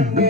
and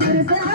する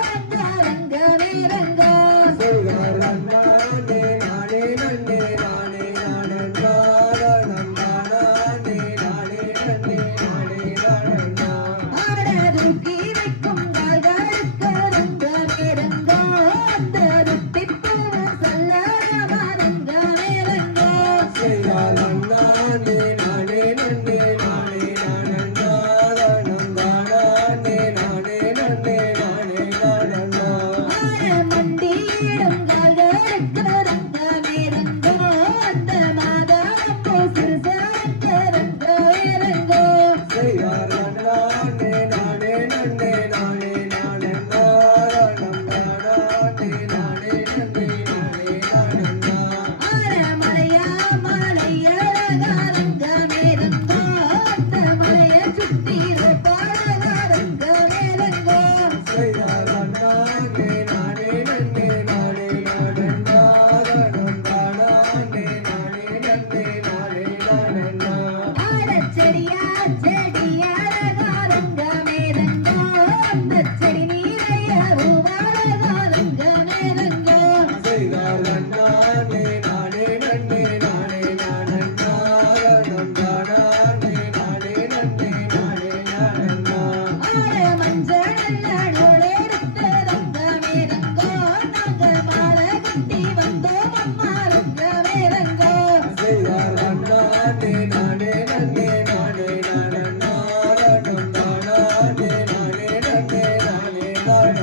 Lord.